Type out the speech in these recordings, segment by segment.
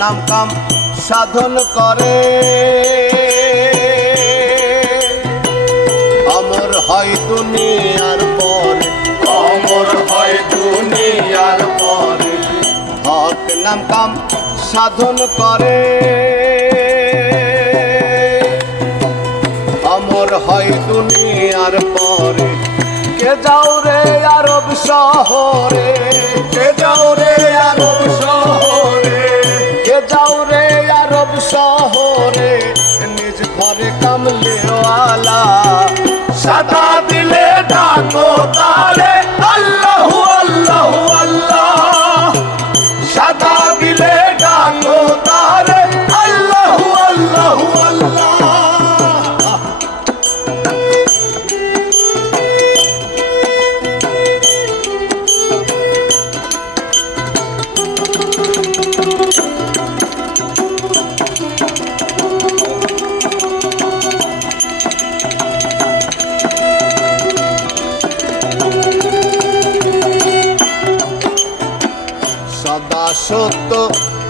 নাম কাম সাধন করে অমর হয় দুনিয়ার পরে, অমর হয় দুনিয়ার পরে। হক নাম কাম সাধন করে অমর হয় দুনিয়ার পরে। কে যাও রে আরব শহরে, কে যাও রে আরব শহরে, কে যাও রে আরব শহরে, নিজ ঘরে কামলিওয়ালা সাদা দিলে ডাকো তারে আল্লাহু আল্লাহু আল্লাহ। সাদা দিলে ডাকো তারে আল্লাহু আল্লাহু আল্লাহ। সদা সত্য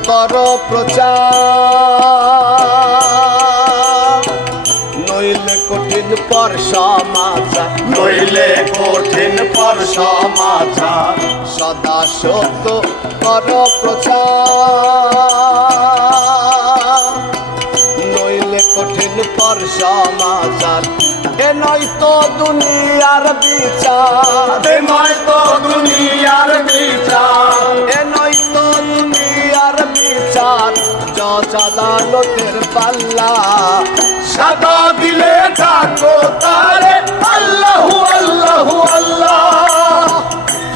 কর প্রচার, নইলে কঠিন পর সমাচার, নইলে কঠিন পর সমাচার। সদা সত্য কর প্রচার, নইলে কঠিন পর সমাচার। এ নয়তো দুনিয়ার বিচার, এ নয়তো দুনিয়ার বিচার, এ নয়তো দুনিয়ার বিচার। জজ আদালতের পাল্লা সাদা দিলে ডাকো তারে আল্লাহু আল্লাহু আল্লাহ।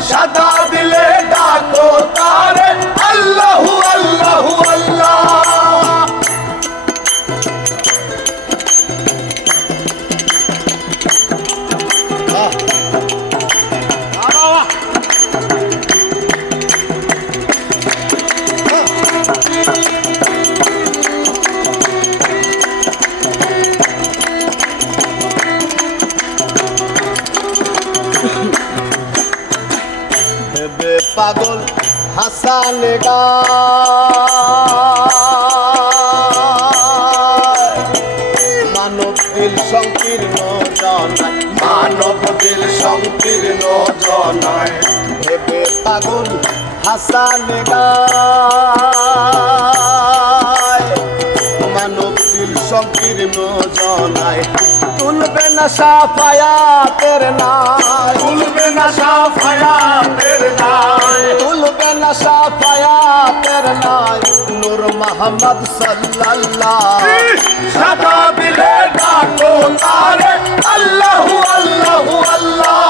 সাদা দিলে ডাকো তারে আল্লাহু আল্লাহু আল্লাহ। ভেবে পাগল হাসানে গা মানব দিল সংকীর্ণ জনায়, মানব দিল সংকীর্ণ জনায়। ভেবে পাগল হাসানে গা মানব দিল সংকীর্ণ জনায়। তুলবে না সাফায়াতের নাই, তুলবে না সাফায়াতের নাই, তুলবে না সাফায়াতের নাই। নূর মোহাম্মদ সাল্লাল্লাহ সাদা দিলে ডাকো তারে আল্লাহু আল্লাহু আল্লাহ।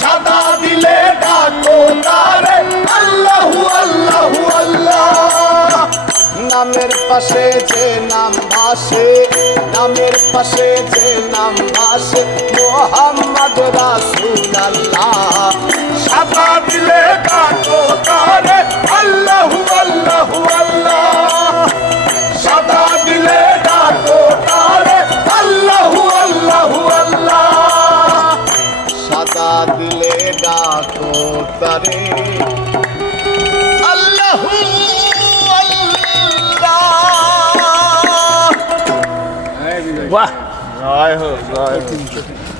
সাদা দিলে ডাকো তারে আল্লাহু আল্লাহু আল্লাহ। নামের পাশে যে নাম ভাসে, নামের পাশে যে নাম ভাসে মোহাম্মদ রাসূলুল্লাহ। সাদা দিলে ডাকো তারে আল্লাহু আল্লাহু আল্লাহ। সাদা দিলে ডাকো তারে আল্লাহু আল্লাহু আল্লাহ। সাদা দিলে ডাকো তারে আল্লাহু আল্লাহ। বাহ, জয় হোক, জয় হোক।